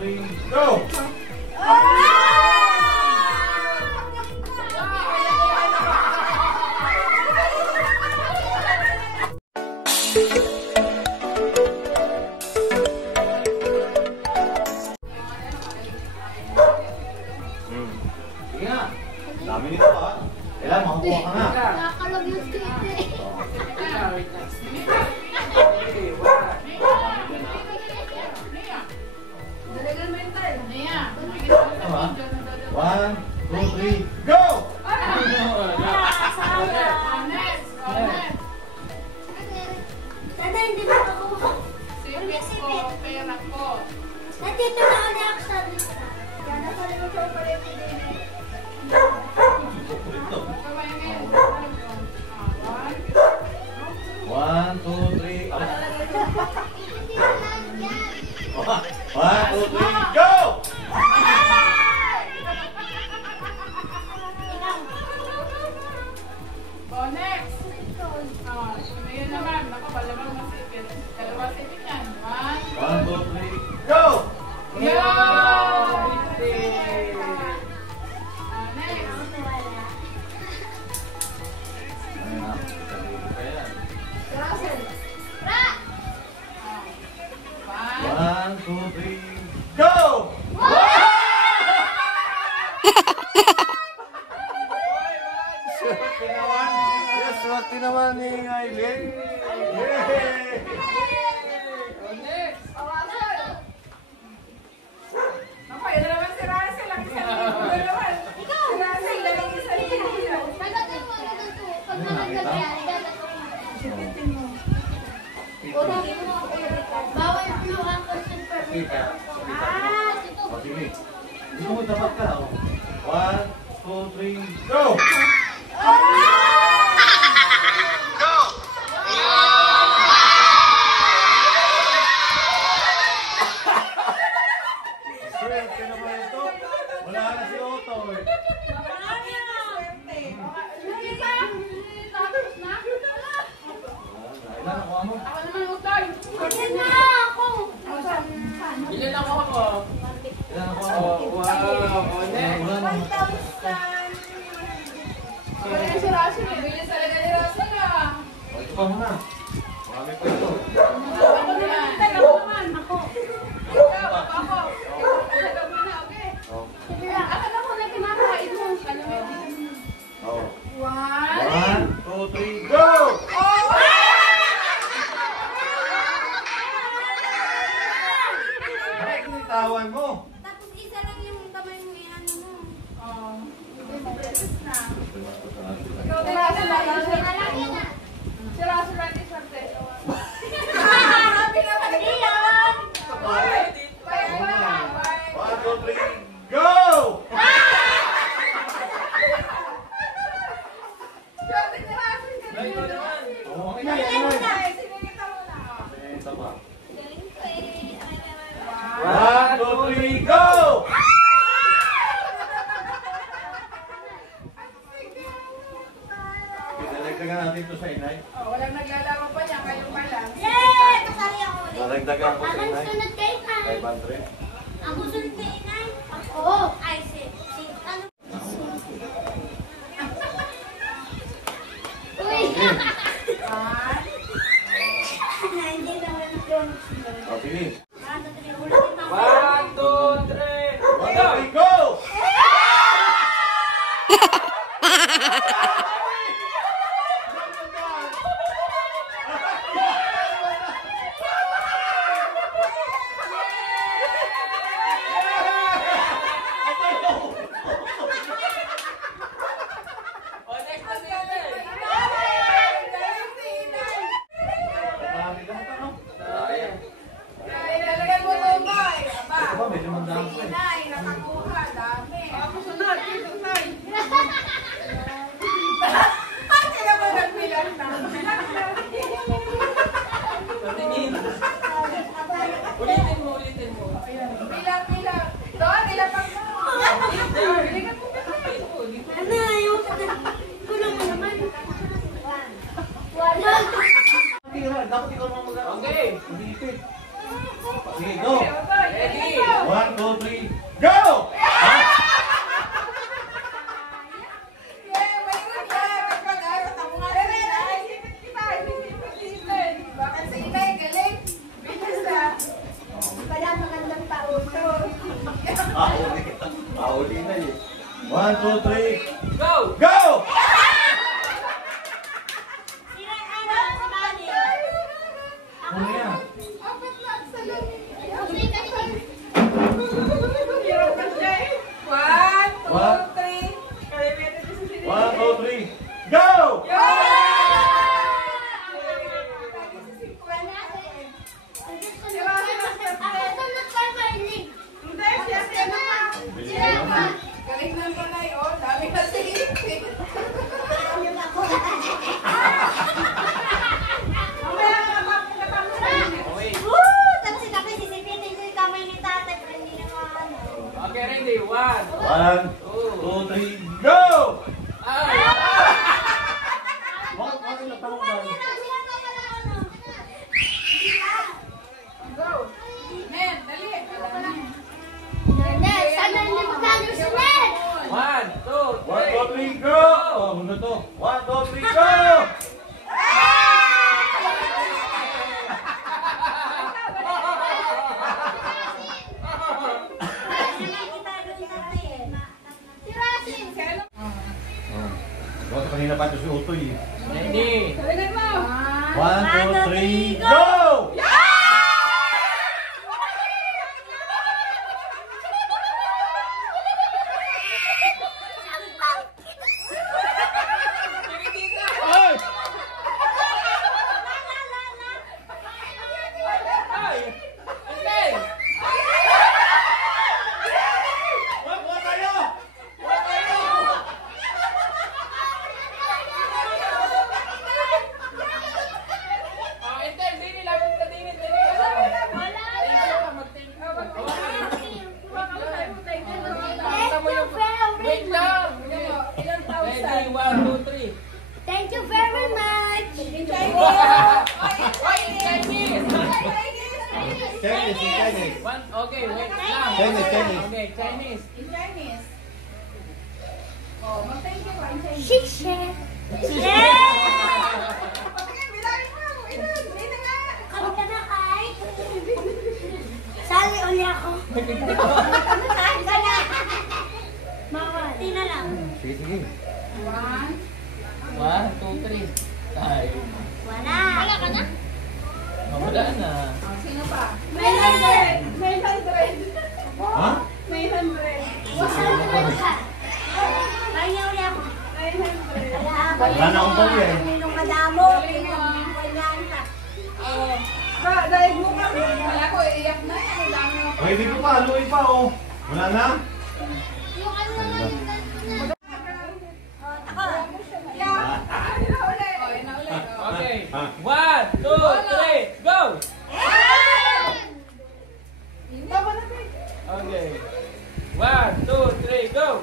3, go! Sige nga. Dami nito ha. Kailan makakuha ka nga. Nakakalog yung skate eh. Dalagan mo yung tayo. One, two, three, go! Dada, hindi ba ako? Sipit ko, pera ko. Nandito na ako na sa lista. Yan, nakalagay ko pa rin yung One, two, three, One, two, three, go! Oh, next. Ngayon naman, baka malamang masipit. Dalawa sipit yan. One, two, three, go! One, two, three, go! Swerte naman! Yes, swerte naman ni Aileen! Yay! Naku, yun naman si Russell. Ang isang libo naman. Si Russell, lang isang libo yan. Pag nalagyan yan, dadating mo. Bawal blue ang person permission. O, sige. Dito mo dapat ka. One, two, three, go! Swerte naman ito. Wala na si Otto. Ilan ako mo? Ako naman utay. Kasi na ako. Ilan ako ako? Ilan ako mo? Wow, next. Wala na. 1,000. Kaya si Russell, bilis talaga ni Russell ah. O, ito pa muna. Marami pa ito. Ako naman, ako naman. Ako. Ikaw, ako. Ikaw muna, okay? Ako na muna kinakain mo. Oh. One. One, two, three, go! Bakit tinitawan mo? Tapos isa lang yung kamay mo yan mo. Oh. Ikaw na lang yan ah. Si Russell natin swerte. Grabe naman yan. One, two, three, go! Swerte ni Russell. Oh, okay na, yan na. Sinigita mo na. Ito pa. Galing ko eh. One, two, three, go! Pinalagdagan natin ito sa inay. Oh, walang naglalaro pa niya, kayo pa lang. Yay! Kasali ako ulit. Nalagdagan ko sa Ang inay. sunod kay Inay. 500. Ang sunod kay Inay. Ako. Ay, ano? Uy! Hindi naman yung O, sige. One, two, three. One, two, three, go! 2, 3, go! Kaya magandang tao to. Ahuli na eh. 1, 2, 3, Go! go! Ano yan? One, One. two, three. 1, 2, 3, go! Galing ng panay, oh. Dami kasi. Mamaya ka Okay, ready? One. 1, 2, 3, go! Ay! Bakit natanggal? Go! Men, dali. One, two, 1, 2, three. 3, go! Oh, ano to? 1, 2, 3, go! Bakit kanina pa ito si Utoy eh. Ready? Galingan mo. 1, 2, 3, go! Ay! Ay! Okay! Wag tayo! Enter, dini, lapit ka dini, dini. Wait lang. Ilang Ready, thousand? 1, 2, 3. Thank you very much. In Chinese. Oy, in Chinese. Chinese, Chinese. One, okay, wait lang. Chinese, Chinese. Okay, Chinese. In Chinese. Oh, mag-thank you ka in Chinese. Shisha. Bilangin mo. Ina nga. Kami ka na kay. Sali uli ako. Kain ka na. Mama, di na lang. Sige, sige. 1, 2, 3. Ay, Wala. Wala ka na? wala na. Sino pa? 900. 900. Ha? 900. 600 ka. Kaya uli ako. 900. Wala na akong bali eh. Nung madamo. Ganyan ka. Oh. Ba, dahil mo kami. Wala ko, iiyak na. Ano dami mo. Pwede ko pa, haluin pa oh. Wala na? Yung ano naman. Okay. 1, 2, 3, go! Okay. 1, 2, 3, go!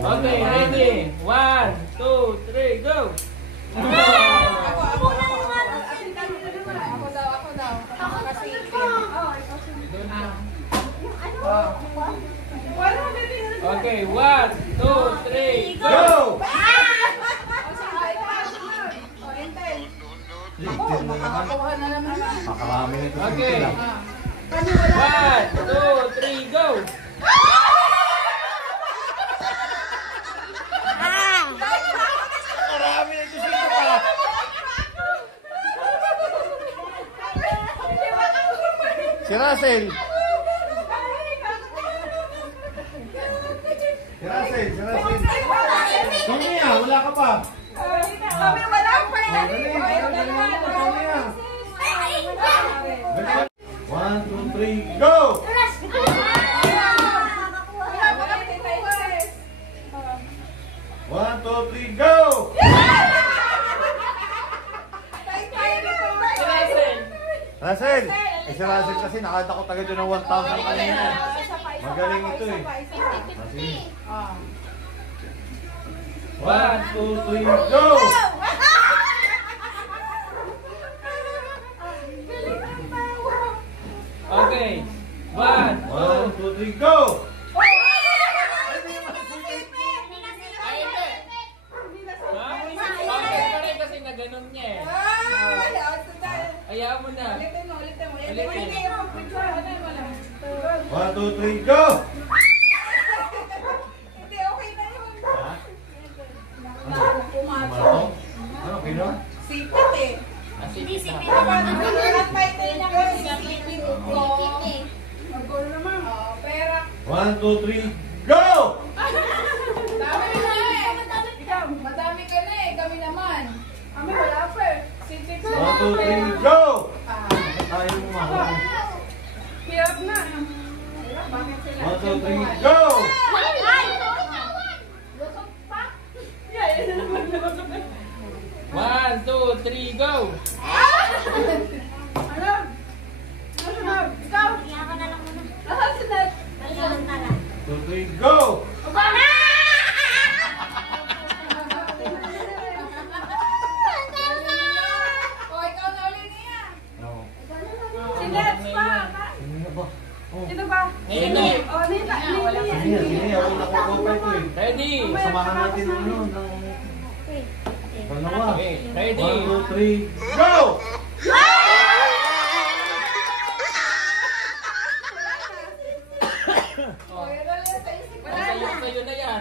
Okay, ready? 1, 2, 3, go! Okay, 1, 2, 3, go! Go! Makarami nito. Okay. 1, 2, 3, go! Marami na ito sino pa. Si Russell. Si Russell, si Russell. Sonia, wala ka pa. Kami wala pa Oh, dali, dali mo, Sonia. Dali. 1, 2, 3, go! 1, 2, 3, go! Russell! Eh si Russell kasi nakita ko taga doon ng 1,000 kanina. Magaling ito eh. Sige. 1, 2, 3, go! Okay. 1, 2, 3, go! Ay, hindi. Ha? Bakit pa rin kasi na ganun niya eh. Ayaw mo na. Ulitin mo. Ulitin. One, two, three, go! Hindi, okay na yun. Ha? Pumato. Ano, kino? Sikat eh. Hindi si Pepe. Ang title niya kasi sipit ko. Mag-goal naman. Pera. 1, 2, 3, go! Dami na eh. Ikaw, madami ka na eh. Kami naman. Kami wala pa eh. 1, 2, 3, go! Tayo mo mga. Hirap na. Bakit sila? 1, 2, 3, go! Lusot pa? 1, 2, 3, go! Ano? Ano? Ikaw? Kaya ako na lang muna. Sunod. Samantala. 2, 3, go! O, ikaw na ulit niya. Oo. Si Nets pa. Sino na ba? Oh. Sino ba? Ngayon na. O, Nita. Sige, sige. Ako nakukopay ko eh. Ready? Samahan natin ano, ng pangalawa. Okay, ready? 1, 2, 3, go! O, yun na lang sa isip. Sa'yo na yan.